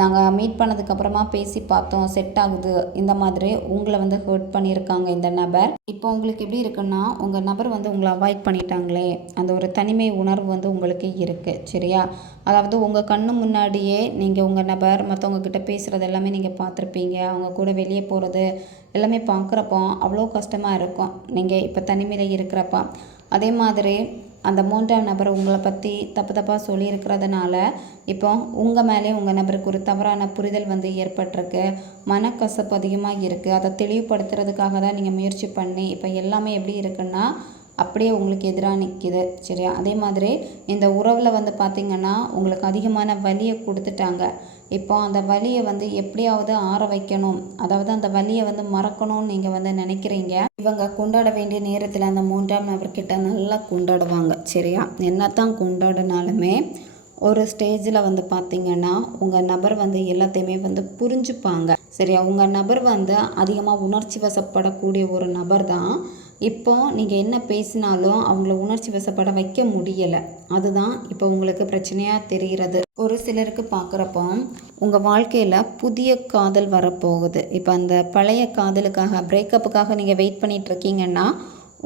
நாங்கள் மீட் பண்ணதுக்கப்புறமா பேசி பார்த்தோம், செட் ஆகுது. இந்த மாதிரி உங்களை வந்து ஹர்ட் பண்ணியிருக்காங்க இந்த நபர். இப்போ உங்களுக்கு எப்படி இருக்குன்னா உங்கள் நபர் வந்து உங்களை அவாய்ட் பண்ணிட்டாங்களே, அந்த ஒரு தனிமை உணர்வு வந்து உங்களுக்கு இருக்குது, சரியா. அதாவது உங்கள் கண்ணு முன்னாடியே நீங்கள் உங்கள் நபர் மற்றவங்க கிட்ட பேசுகிறது எல்லாமே நீங்கள் பார்த்துருப்பீங்க. அவங்க கூட வெளியே போகிறது எல்லாமே பார்க்குறப்போ அவ்வளோ கஷ்டமாக இருக்கும் நீங்கள் இப்போ தனிமையில் இருக்கிறப்ப. அதே மாதிரி அந்த 3ஆம் நபர் உங்களை பற்றி தப்பு தப்பாக சொல்லியிருக்கிறதுனால இப்போ உங்கள் மேலே உங்கள் நபருக்கு ஒரு தவறான புரிதல் வந்து ஏற்பட்டிருக்கு. மனக்கசப்பு அதிகமாக இருக்குது. அதை தெளிவுபடுத்துறதுக்காக தான் நீங்கள் முயற்சி பண்ணி இப்போ எல்லாமே எப்படி இருக்குன்னா அப்படியே உங்களுக்கு எதிராக நிற்கிது, சரியா. அதே மாதிரி இந்த உறவில் வந்து பார்த்திங்கன்னா உங்களுக்கு அதிகமான வலியை கொடுத்துட்டாங்க. இப்போ அந்த வலியை வந்து எப்படியாவது ஆற வைக்கணும், அதாவது அந்த வலியை வந்து மறக்கணும்னு நீங்கள் வந்து நினைக்கிறீங்க. இவங்க கொண்டாட வேண்டிய நேரத்தில் அந்த 3ஆம் நபர்கிட்ட நல்லா கொண்டாடுவாங்க, சரியா. என்ன தான் கொண்டாடினாலுமே ஒரு ஸ்டேஜில் வந்து பார்த்திங்கன்னா உங்கள் நபர் வந்து எல்லாத்தையுமே வந்து புரிஞ்சுப்பாங்க, சரியா. உங்கள் நபர் வந்து அதிகமாக உணர்ச்சி வசப்படக்கூடிய ஒரு நபர் தான். இப்போ நீங்கள் என்ன பேசினாலும் அவங்கள உணர்ச்சி வசப்பட வைக்க முடியலை. அதுதான் இப்போ உங்களுக்கு பிரச்சனையாக தெரிகிறது. ஒரு சிலருக்கு பார்க்குறப்போ உங்கள் வாழ்க்கையில் புதிய காதல் வரப்போகுது. இப்போ அந்த பழைய காதலுக்காக, பிரேக்கப்புக்காக நீங்கள் வெயிட் பண்ணிகிட்டு இருக்கீங்கன்னா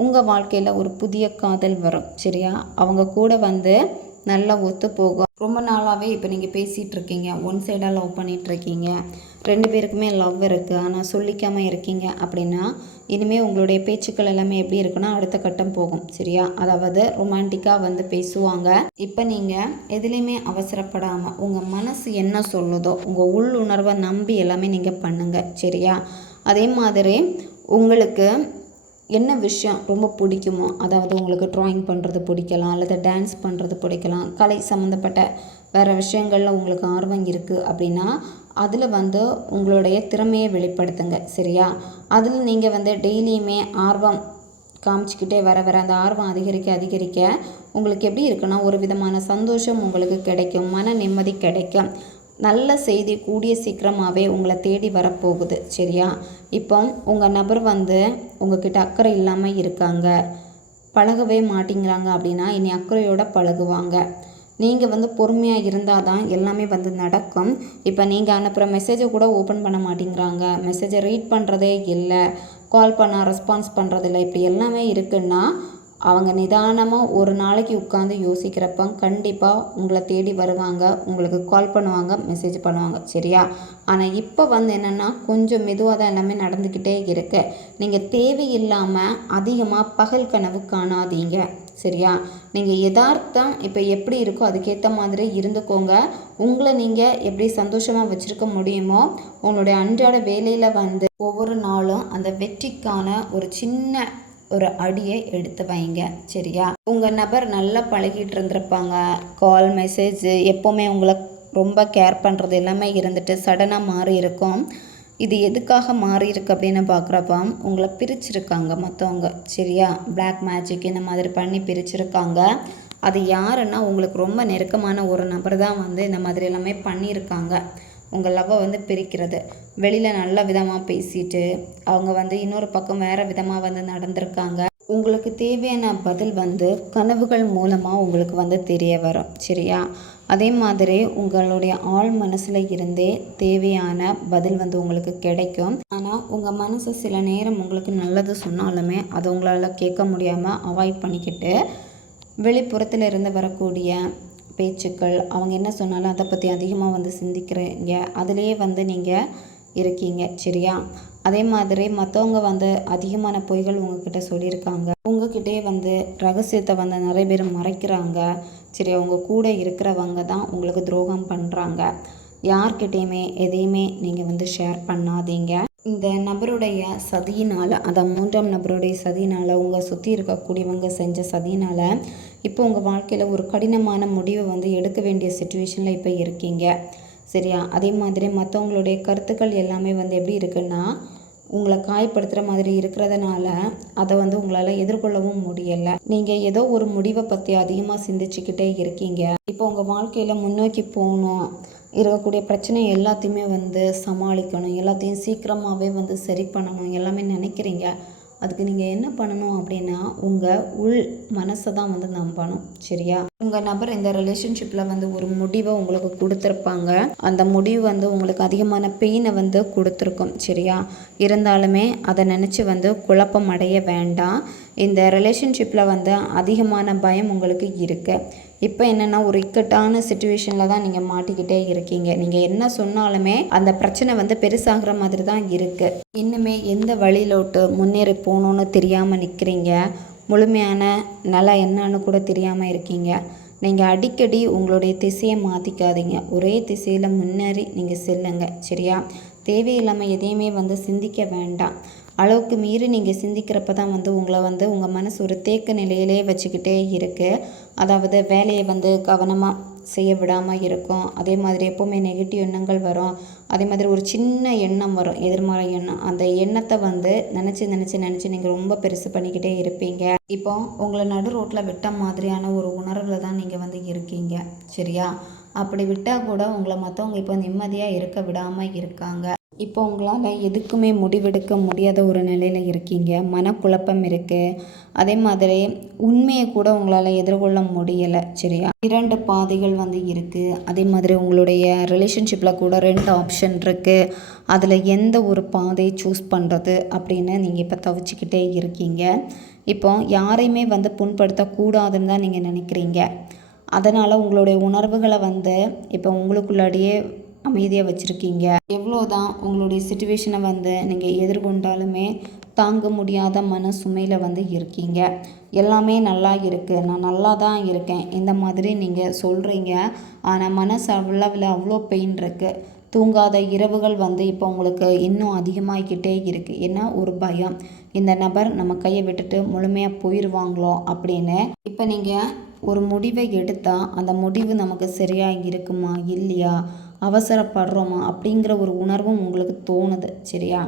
உங்கள் வாழ்க்கையில் ஒரு புதிய காதல் வரும், சரியா. அவங்க கூட வந்து நல்லா ஒத்து போகும். ரொம்ப நாளாகவே இப்போ நீங்கள் பேசிகிட்டு இருக்கீங்க, ஒன் சைடாக லவ் பண்ணிகிட்ருக்கீங்க, 2 பேருக்குமே லவ் இருக்குது, ஆனால் சொல்லிக்காமல் இருக்கீங்க அப்படின்னா இனிமேல் உங்களுடைய பேச்சுக்கள் எல்லாமே எப்படி இருக்குன்னா அடுத்த கட்டம் போகும், சரியா. அதாவது ரொமான்டிக்காக வந்து பேசுவாங்க. இப்போ நீங்கள் எதுலேயுமே அவசரப்படாமல் உங்கள் மனசு என்ன சொல்லுதோ உங்கள் உள்ளுணர்வை நம்பி எல்லாமே நீங்கள் பண்ணுங்கள், சரியா. அதே மாதிரி உங்களுக்கு என்ன விஷயம் ரொம்ப பிடிக்குமோ, அதாவது உங்களுக்கு ட்ராயிங் பண்ணுறது பிடிக்கலாம், அல்லது டான்ஸ் பண்ணுறது பிடிக்கலாம், கலை சம்மந்தப்பட்ட வேறு விஷயங்களில் உங்களுக்கு ஆர்வம் இருக்குது அப்படின்னா அதில் வந்து உங்களுடைய திறமையை வெளிப்படுத்துங்க, சரியா. அதில் நீங்கள் வந்து டெய்லியுமே ஆர்வம் காமிச்சிக்கிட்டே வர அந்த ஆர்வம் அதிகரிக்க உங்களுக்கு எப்படி இருக்குன்னா ஒரு விதமான சந்தோஷம் உங்களுக்கு கிடைக்கும், மன நிம்மதி கிடைக்கும். நல்ல செய்தி கூடிய சீக்கிரமாகவே உங்களை தேடி வரப்போகுது, சரியா. இப்போ உங்கள் நபர் வந்து உங்ககிட்ட அக்கறை இல்லாமல் இருக்காங்க, பழகவே மாட்டேங்கிறாங்க அப்படின்னா இனி அக்கறையோடு பழகுவாங்க. நீங்கள் வந்து பொறுமையாக இருந்தால் தான் எல்லாமே வந்து நடக்கும். இப்போ நீங்கள் அனுப்புகிற மெசேஜை கூட ஓப்பன் பண்ண மாட்டேங்கிறாங்க, மெசேஜை ரீட் பண்ணுறதே இல்லை, கால் பண்ணால் ரெஸ்பான்ஸ் பண்ணுறதில்ல, இப்படி எல்லாமே இருக்குன்னா அவங்க நிதானமாக ஒரு நாளைக்கு உட்காந்து யோசிக்கிறப்ப கண்டிப்பாக உங்களை தேடி வருவாங்க, உங்களுக்கு கால் பண்ணுவாங்க, மெசேஜ் பண்ணுவாங்க, சரியா? ஆனால் இப்போ வந்து என்னென்னா கொஞ்சம் மெதுவாக தான் எல்லாமே நடந்துக்கிட்டே இருக்கு. நீங்கள் தேவையில்லாமல் அதிகமாக பகல் கனவு காணாதீங்க, சரியா? நீங்கள் யதார்த்தம் இப்போ எப்படி இருக்கோ அதுக்கேற்ற மாதிரி இருந்துக்கோங்க. உங்களை நீங்கள் எப்படி சந்தோஷமாக வச்சுருக்க முடியுமோ உங்களுடைய அன்றாட வேலையில் வந்து ஒவ்வொரு நாளும் அந்த வெற்றிக்கான ஒரு சின்ன ஒரு அடியை எடுத்து வைங்க, சரியா? உங்கள் நபர் நல்லா பழகிட்டு இருந்திருப்பாங்க, கால் மெசேஜ் எப்போவுமே உங்களை ரொம்ப கேர் பண்ணுறது எல்லாமே இருந்துட்டு சடனாக மாறி இருக்கும். இது எதுக்காக மாறி இருக்கு அப்படின்னு பார்க்குறப்ப உங்களை பிரிச்சிருக்காங்க மற்றவங்க, சரியா? பிளாக் மேஜிக் இந்த மாதிரி பண்ணி பிரிச்சிருக்காங்க. அது யாருன்னா உங்களுக்கு ரொம்ப நெருக்கமான ஒரு நபர் தான் வந்து இந்த மாதிரி எல்லாமே பண்ணியிருக்காங்க. உங்கள் லவ்வை வந்து பிரிக்கிறது, வெளியில் நல்ல விதமாக பேசிட்டு அவங்க வந்து இன்னொரு பக்கம் வேறு விதமாக வந்து நடந்திருக்காங்க. உங்களுக்கு தேவையான பதில் வந்து கனவுகள் மூலமாக உங்களுக்கு வந்து தெரிய வரும், சரியா? அதே மாதிரி உங்களுடைய ஆழ் மனசில் இருந்தே தேவையான பதில் வந்து உங்களுக்கு கிடைக்கும். ஆனால் உங்கள் மனசு சில நேரம் உங்களுக்கு நல்லது சொன்னாலுமே அதை உங்களால் கேட்க முடியாமல் அவாய்ட் பண்ணிக்கிட்டு வெளிப்புறத்தில் இருந்து வரக்கூடிய பேச்சுக்கள் அவங்க என்ன சொன்னாலும் அதை பற்றி அதிகமாக வந்து சிந்திக்கிறீங்க, அதிலேயே வந்து நீங்கள் இருக்கீங்க, சரியா? அதே மாதிரி மற்றவங்க வந்து அதிகமான பொய்கள் உங்ககிட்ட சொல்லியிருக்காங்க, உங்ககிட்டே வந்து ரகசியத்தை வந்து நிறைய பேர் மறைக்கிறாங்க, சரி? அவங்க கூட இருக்கிறவங்க தான் உங்களுக்கு துரோகம் பண்ணுறாங்க. யார்கிட்டையுமே எதையுமே நீங்கள் வந்து ஷேர் பண்ணாதீங்க. இந்த நபருடைய சதியினால், அந்த மூன்றாம் நபருடைய சதியினால், உங்கள் சுற்றி இருக்கக்கூடியவங்க செஞ்ச சதியினால் இப்போ உங்கள் வாழ்க்கையில் ஒரு கடினமான முடிவை வந்து எடுக்க வேண்டிய சுச்சுவேஷனில் இப்போ இருக்கீங்க, சரியா? அதே மாதிரி மற்றவங்களுடைய கருத்துக்கள் எல்லாமே வந்து எப்படி இருக்குன்னா உங்களை காயப்படுத்துகிற மாதிரி இருக்கிறதுனால அதை வந்து உங்களால் எதிர்கொள்ளவும் முடியலை. நீங்கள் ஏதோ ஒரு முடிவை பற்றி அதிகமாக சிந்திச்சுக்கிட்டே இருக்கீங்க. இப்போ உங்கள் வாழ்க்கையில் முன்னோக்கி போகணும், இருக்கக்கூடிய பிரச்சனை எல்லாத்தையுமே வந்து சமாளிக்கணும், எல்லாத்தையும் சீக்கிரமாகவே வந்து சரி பண்ணணும் எல்லாமே நினைக்கிறீங்க. அதுக்கு நீங்கள் என்ன பண்ணணும் அப்படின்னா உங்கள் உள் மனசை தான் வந்து நம்பணும், சரியா? உங்கள் நபர் இந்த ரிலேஷன்ஷிப்பில் வந்து ஒரு முடிவை உங்களுக்கு கொடுத்துருப்பாங்க. அந்த முடிவு வந்து உங்களுக்கு அதிகமான பெயினை வந்து கொடுத்துருக்கும், சரியா? இருந்தாலுமே அதை நினச்சி வந்து குழப்பம் அடைய வேண்டாம். இந்த ரிலேஷன்ஷிப்பில் வந்து அதிகமான பயம் உங்களுக்கு இருக்குது. இப்போ என்னென்னா ஒரு இக்கட்டான சுச்சுவேஷனில் தான் நீங்கள் மாட்டிக்கிட்டே இருக்கீங்க. நீங்கள் என்ன சொன்னாலுமே அந்த பிரச்சனை வந்து பெருசாகிற மாதிரி தான் இருக்குது. இன்னுமே எந்த வழியிலோட்டு முன்னேறி போகணுன்னு தெரியாமல் நிற்கிறீங்க. முழுமையான நிலை என்னன்னு கூட தெரியாமல் இருக்கீங்க. நீங்கள் அடிக்கடி உங்களுடைய திசையை மாற்றிக்காதீங்க, ஒரே திசையில் முன்னேறி நீங்கள் செல்லுங்க, சரியா? தேவையில்லாமல் எதையுமே வந்து சிந்திக்க வேண்டாம். அளவுக்கு மீறி நீங்கள் சிந்திக்கிறப்ப தான் வந்து உங்களை வந்து உங்கள் மனசு ஒரு தேக்க நிலையிலே வச்சுக்கிட்டே இருக்குது. அதாவது வேலையை வந்து கவனமாக செய்ய விடாமல் இருக்கும். அதே மாதிரி எப்போவுமே நெகட்டிவ் எண்ணங்கள் வரும். அதே மாதிரி ஒரு சின்ன எண்ணம் வரும், எதிர்மறை எண்ணம். அந்த எண்ணத்தை வந்து நினச்சி நீங்கள் ரொம்ப பெருசு பண்ணிக்கிட்டே இருப்பீங்க. இப்போ உங்களை நடு ரோட்டில் விட்ட மாதிரியான ஒரு உணர்வில் தான் நீங்கள் வந்து இருக்கீங்க, சரியா? அப்படி விட்டால் கூட உங்களை மற்றவங்க இப்போ நிம்மதியாக இருக்க விடாமல் இருக்காங்க. இப்போ உங்களால் எதுக்குமே முடிவெடுக்க முடியாத ஒரு நிலையில் இருக்கீங்க, மனக்குழப்பம் இருக்குது. அதே மாதிரி உண்மையை கூட உங்களால் எதிர்கொள்ள முடியலை, சரியா? 2 பாதைகள் வந்து இருக்குது. அதே மாதிரி உங்களுடைய ரிலேஷன்ஷிப்பில் கூட 2 ஆப்ஷன் இருக்குது. அதில் எந்த ஒரு பாதையை சூஸ் பண்ணுறது அப்படின்னு நீங்கள் இப்போ தவிச்சிக்கிட்டே இருக்கீங்க. இப்போ யாரையுமே வந்து புண்படுத்தக்கூடாதுன்னு தான் நீங்கள் நினைக்கிறீங்க. அதனால் உங்களுடைய உணர்வுகளை வந்து இப்போ உங்களுக்குள்ளாடியே அமைதியாக வச்சுருக்கீங்க. எவ்வளோ தான் உங்களுடைய சுச்சுவேஷனை வந்து நீங்கள் எதிர்கொண்டாலுமே தாங்க முடியாத மன சுமையில் வந்து இருக்கீங்க. எல்லாமே நல்லா இருக்குது, நான் நல்லா தான் இருக்கேன், இந்த மாதிரி நீங்கள் சொல்கிறீங்க. ஆனால் மனசு அவ்வளோ பெயின் இருக்குது. தூங்காத இரவுகள் வந்து இப்போ உங்களுக்கு இன்னும் அதிகமாகிக்கிட்டே இருக்குது. ஏன்னா ஒரு பயம், இந்த நபர் நம்ம கையை விட்டுட்டு முழுமையாக போயிடுவாங்களோ அப்படின்னு. இப்போ நீங்கள் ஒரு முடிவை எடுத்தால் அந்த முடிவு நமக்கு சரியாக இருக்குமா இல்லையா, அவசரப்படுறோமா அப்படிங்கிற ஒரு உணர்வும் உங்களுக்கு தோணுது, சரியா?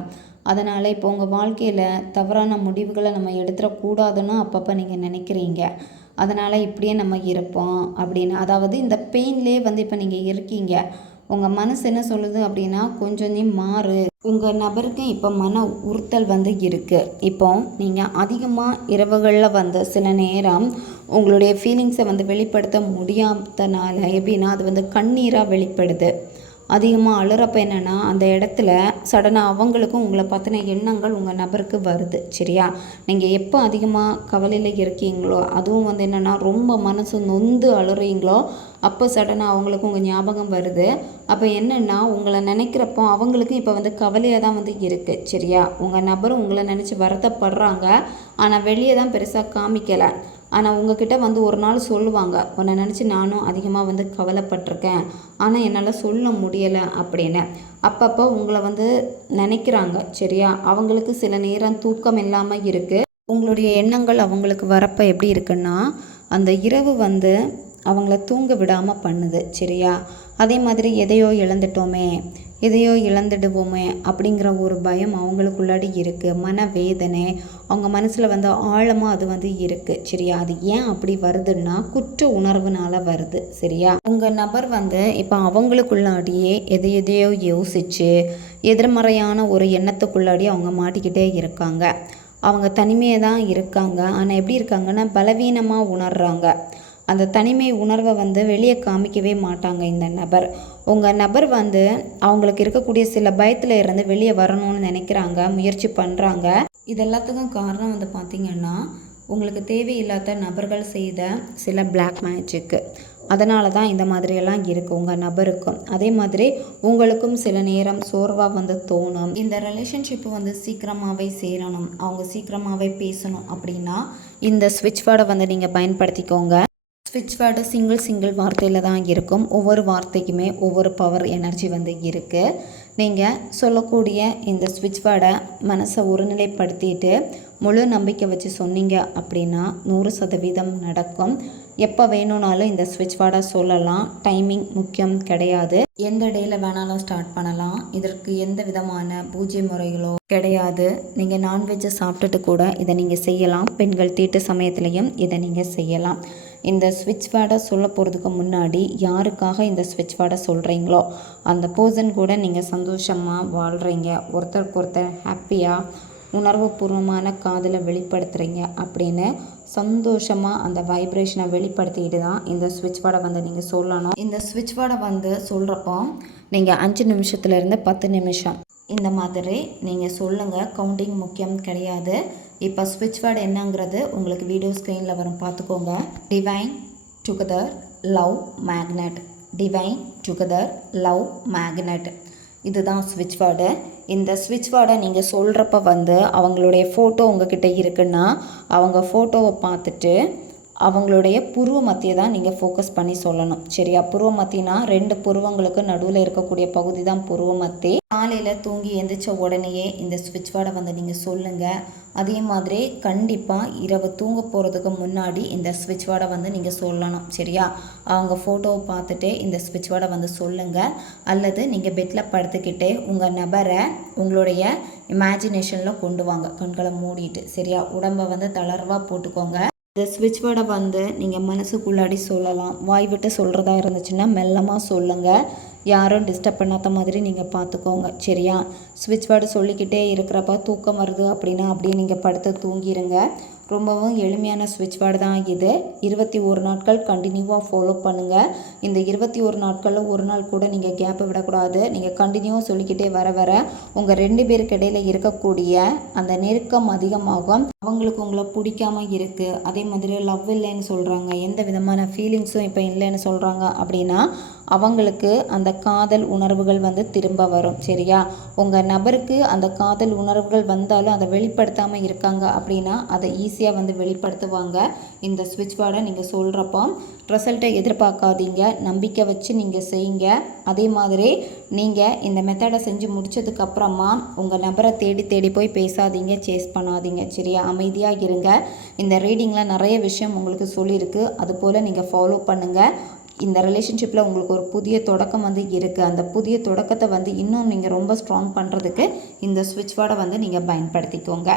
அதனால் இப்போ உங்கள் வாழ்க்கையில் தவறான முடிவுகளை நம்ம எடுத்துடக்கூடாதுன்னு அப்பப்போ நீங்கள் நினைக்கிறீங்க. அதனால் இப்படியே நம்ம இருப்போம் அப்படின்னு, அதாவது இந்த பெயின்லேயே வந்து இப்போ நீங்கள் இருக்கீங்க. உங்கள் மனசு என்ன சொல்லுது அப்படின்னா கொஞ்சம் நீ மாறு. உங்கள் நபருக்கு இப்போ மன உறுத்தல் வந்து இருக்குது. இப்போ நீங்கள் அதிகமாக இரவுகளில் வந்து சில நேரம் உங்களுடைய ஃபீலிங்ஸை வந்து வெளிப்படுத்த முடியாதனால எப்படின்னா அது வந்து கண்ணீராக வெளிப்படுது. அதிகமாக அழுறப்ப என்னென்னா அந்த இடத்துல சடனாக அவங்களுக்கும் உங்களை பற்றின எண்ணங்கள் உங்கள் நபருக்கு வருது. சரியா? நீங்கள் எப்போ அதிகமாக கவலையில் இருக்கீங்களோ, அதுவும் வந்து என்னென்னா ரொம்ப மனசு நொந்து அழுறீங்களோ, அப்போ சடனாக அவங்களுக்கும் உங்கள் ஞாபகம் வருது. அப்போ என்னென்னா உங்களை நினைக்கிறப்போ அவங்களுக்கும் இப்போ வந்து கவலையாக தான் வந்து இருக்குது. சரியா? உங்கள் நபரும் உங்களை நினச்சி வருத்தப்படுறாங்க, ஆனால் வெளியே தான் பெருசாக காமிக்கலை. ஆனால் உங்ககிட்ட வந்து ஒரு நாள் சொல்லுவாங்க, உன்னை நினச்சி நானும் அதிகமாக வந்து கவலைப்பட்டிருக்கேன், ஆனால் என்னால் சொல்ல முடியலை அப்படின்னு. அப்பப்போ உங்களை வந்து நினைக்கிறாங்க. சரியா? அவங்களுக்கு சில நேரம் தூக்கம் இல்லாமல் இருக்குது. உங்களுடைய எண்ணங்கள் அவங்களுக்கு வரப்போ எப்படி இருக்குன்னா, அந்த இரவு வந்து அவங்கள தூங்க விடாமல் பண்ணுது. சரியா? அதே மாதிரி எதையோ இழந்துட்டோமே, எதையோ இழந்துடுவோமே அப்படிங்கிற ஒரு பயம் அவங்களுக்குள்ளாடி இருக்குது. மனவேதனை அவங்க மனசில் வந்து ஆழமாக அது வந்து இருக்குது. சரியா? அது ஏன் அப்படி வருதுன்னா குற்ற உணர்வுனால வருது. சரியா? உங்கள் நபர் வந்து இப்போ அவங்களுக்குள்ளாடியே எதையோ யோசித்து எதிர்மறையான ஒரு எண்ணத்துக்குள்ளாடி அவங்க மாட்டிக்கிட்டே இருக்காங்க. அவங்க தனிமையாக தான் இருக்காங்க. ஆனால் எப்படி இருக்காங்கன்னா பலவீனமாக உணர்கிறாங்க. அந்த தனிமை உணர்வை வந்து வெளியே காமிக்கவே மாட்டாங்க இந்த நபர். உங்கள் நபர் வந்து அவங்களுக்கு இருக்கக்கூடிய சில பயத்தில் இருந்து வெளியே வரணும்னு நினைக்கிறாங்க, முயற்சி பண்ணுறாங்க. இது எல்லாத்துக்கும் காரணம் வந்து பார்த்திங்கன்னா உங்களுக்கு தேவையில்லாத நபர்கள் செய்த சில பிளாக் மேஜிக்கு. அதனால தான் இந்த மாதிரியெல்லாம் இருக்குது உங்கள் நபருக்கும். அதே மாதிரி உங்களுக்கும் சில நேரம் சோர்வாக வந்து தோணும். இந்த ரிலேஷன்ஷிப்பு வந்து சீக்கிரமாகவே சேரணும், அவங்க சீக்கிரமாகவே பேசணும் அப்படின்னா இந்த ஸ்விட்ச் வேர்டை வந்து நீங்கள் பயன்படுத்திக்கோங்க. ஸ்விட்ச் வேர்டு சிங்கிள் வார்த்தையில் தான் இருக்கும். ஒவ்வொரு வார்த்தைக்குமே ஒவ்வொரு பவர் எனர்ஜி வந்து இருக்குது. நீங்கள் சொல்லக்கூடிய இந்த ஸ்விட்ச் வேர்டை மனசை ஒருநிலைப்படுத்திட்டு முழு நம்பிக்கை வச்சு சொன்னீங்க அப்படின்னா 100% நடக்கும். எப்போ வேணும்னாலும் இந்த ஸ்விட்ச் வேர்டை சொல்லலாம். டைமிங் முக்கியம் கிடையாது. எந்த டேயில் வேணாலும் ஸ்டார்ட் பண்ணலாம். இதற்கு எந்த விதமான பூஜை முறைகளோ கிடையாது. நீங்கள் நான்வெஜ்ஜை சாப்பிட்டுட்டு கூட இதை நீங்கள் செய்யலாம். பெண்கள் தீட்டு சமயத்துலேயும் இதை நீங்கள் செய்யலாம். இந்த ஸ்விட்ச் வேர்டை சொல்ல போகிறதுக்கு முன்னாடி யாருக்காக இந்த ஸ்விட்ச் வேர்டை சொல்கிறீங்களோ அந்த பர்சன் கூட நீங்கள் சந்தோஷமாக வாழ்கிறீங்க, ஒருத்தருக்கு ஒருத்தர் ஹாப்பியாக உணர்வுபூர்வமான காதலை வெளிப்படுத்துகிறீங்க அப்படின்னு சந்தோஷமாக அந்த வைப்ரேஷனை வெளிப்படுத்திட்டு தான் இந்த ஸ்விட்ச் வேர்டை வந்து நீங்கள் சொல்லணும். இந்த ஸ்விட்ச் வேர்டை வந்து சொல்கிறப்போ நீங்கள் 5 நிமிஷத்துலேருந்து 10 நிமிஷம் இந்த மாதிரி நீங்கள் சொல்லுங்கள். கவுண்டிங் முக்கியம் கிடையாது. இப்போ ஸ்விட்ச் வேர்டு என்னங்கிறது உங்களுக்கு வீடியோ ஸ்க்ரீனில் வரும், பார்த்துக்கோங்க. Divine together love magnet. Divine together love magnet, இதுதான் ஸ்விட்ச் வேர்டு. இந்த ஸ்விட்ச் வேர்டை நீங்கள் சொல்கிறப்ப வந்து அவங்களுடைய ஃபோட்டோ உங்ககிட்ட இருக்குன்னா அவங்க ஃபோட்டோவை பார்த்துட்டு அவங்களுடைய புருவ மத்தியை தான் நீங்கள் ஃபோக்கஸ் பண்ணி சொல்லணும். சரியா? புருவ மத்தினா 2 புருவங்களுக்கு நடுவில் இருக்கக்கூடிய பகுதி தான் புருவ மத்தி. காலையில் தூங்கி எந்திரிச்ச உடனேயே இந்த ஸ்விட்ச் வேர்டை வந்து நீங்கள் சொல்லுங்கள். அதே மாதிரி கண்டிப்பாக இரவு தூங்க போகிறதுக்கு முன்னாடி இந்த ஸ்விட்ச் வேர்டை வந்து நீங்கள் சொல்லணும். சரியா? அவங்க ஃபோட்டோவை பார்த்துட்டு இந்த ஸ்விட்ச் வேர்டை வந்து சொல்லுங்கள். அல்லது நீங்கள் பெட்டில் படுத்துக்கிட்டே உங்கள் நபரை உங்களுடைய இமேஜினேஷனில் கொண்டு வாங்க, கண்களை மூடிட்டு. சரியா? உடம்பை வந்து தளர்வாக போட்டுக்கோங்க. இந்த ஸ்விட்ச் வேர்டை வந்து நீங்கள் மனசுக்குள்ளாடி சொல்லலாம். வாய் விட்டு சொல்கிறதா இருந்துச்சுன்னா மெல்லமாக சொல்லுங்கள். யாரும் டிஸ்டர்ப் பண்ணாத மாதிரி நீங்கள் பார்த்துக்கோங்க. சரியா? ஸ்விட்ச் வேர்டு சொல்லிக்கிட்டே இருக்கிறப்ப தூக்கம் வருது அப்படின்னா அப்படியே நீங்கள் படுத்து தூங்கிடுங்க. ரொம்பவும் எளிமையான ஸ்விட்ச் வேர்டு தான் இது. 21 நாட்கள் கண்டினியூவாக ஃபாலோ பண்ணுங்கள். இந்த 21 நாட்களில் ஒரு நாள் கூட நீங்கள் கேப்பை விடக்கூடாது. நீங்கள் கண்டினியூவாக சொல்லிக்கிட்டே வர வர உங்கள் 2 பேருக்கு இடையில் இருக்கக்கூடிய அந்த நெருக்கம் அதிகமாகும். அவங்களுக்கு உங்களை பிடிக்காமல் இருக்குது, அதே மாதிரி லவ் இல்லைன்னு சொல்கிறாங்க, எந்த விதமான ஃபீலிங்ஸும் இப்போ இல்லைன்னு சொல்கிறாங்க அப்படின்னா அவங்களுக்கு அந்த காதல் உணர்வுகள் வந்து திரும்ப வரும். சரியா? உங்கள் நபருக்கு அந்த காதல் உணர்வுகள் வந்தாலும் அதை வெளிப்படுத்தாமல் இருக்காங்க அப்படின்னா அதை ஈஸியாக வந்து வெளிப்படுத்துவாங்க. இந்த ஸ்விட்ச் வேர்டை நீங்கள் சொல்கிறப்போ ரிசல்ட்டை எதிர்பார்க்காதீங்க, நம்பிக்கை வச்சு நீங்கள் செய்யுங்க. அதே மாதிரி நீங்கள் இந்த மெத்தடை செஞ்சு முடித்ததுக்கப்புறமா உங்கள் நபரை தேடி போய் பேசாதீங்க, சேஸ் பண்ணாதீங்க. சரியா? அமைதியாக இருங்க. இந்த ரீடிங்கில் நிறைய விஷயம் உங்களுக்கு சொல்லியிருக்கு, அதுபோல் நீங்கள் ஃபாலோ பண்ணுங்கள். இந்த ரிலேஷன்ஷிப்பில் உங்களுக்கு ஒரு புதிய தொடக்கம் வந்து இருக்குது. அந்த புதிய தொடக்கத்தை வந்து இன்னும் நீங்கள் ரொம்ப ஸ்ட்ராங் பண்ணுறதுக்கு இந்த ஸ்விட்ச் வேர்டை வந்து நீங்கள் பயன்படுத்திக்கோங்க.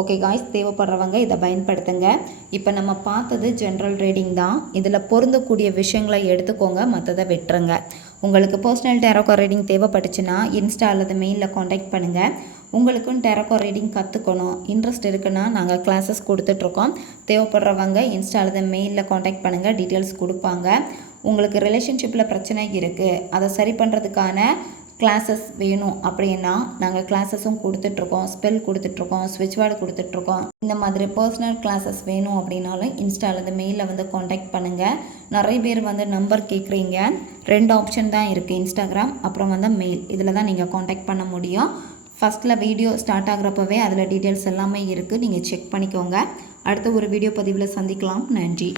ஓகே காய்ஸ், தேவைப்படுறவங்க இதை பயன்படுத்துங்க. இப்போ நம்ம பார்த்தது ஜென்ரல் ரீடிங் தான். இதில் பொருந்தக்கூடிய விஷயங்களை எடுத்துக்கோங்க, மற்றதை விட்டுருங்க. உங்களுக்கு பர்சனல் டேரோக்கோ ரீடிங் தேவைப்பட்டுச்சுன்னா இன்ஸ்டா அல்லது மெயிலில் காண்டாக்ட் பண்ணுங்கள். உங்களுக்கும் டேரோக்கோ ரீடிங் கற்றுக்கணும் இன்ட்ரெஸ்ட் இருக்குன்னா நாங்கள் கிளாஸஸ் கொடுத்துட்ருக்கோம். தேவைப்படுறவங்க இன்ஸ்டா அல்லது மெயிலில் காண்டாக்ட் பண்ணுங்கள், டீட்டெயில்ஸ் கொடுப்பாங்க. உங்களுக்கு ரிலேஷன்ஷிப்பில் பிரச்சனை இருக்குது, அதை சரி பண்ணுறதுக்கான கிளாஸஸ் வேணும் அப்படின்னா நாங்கள் கிளாஸஸும் கொடுத்துட்ருக்கோம், ஸ்பெல் கொடுத்துட்ருக்கோம், ஸ்விட்ச் வேர்டு கொடுத்துட்ருக்கோம். இந்த மாதிரி பர்சனல் கிளாஸஸ் வேணும் அப்படின்னாலும் இன்ஸ்டா அல்லது மெயிலில் வந்து காண்டாக்ட் பண்ணுங்கள். நிறைய பேர் வந்து நம்பர் கேட்குறீங்க. 2 ஆப்ஷன் தான் இருக்குது, இன்ஸ்டாகிராம் அப்புறம் வந்து மெயில். இதில் தான் நீங்கள் காண்டாக்ட் பண்ண முடியும். ஃபஸ்ட்டில் வீடியோ ஸ்டார்ட் ஆகிறப்பவே அதில் டீட்டெயில்ஸ் எல்லாமே இருக்குது, நீங்கள் செக் பண்ணிக்கோங்க. அடுத்த ஒரு வீடியோ பதிவில் சந்திக்கலாம். நன்றி.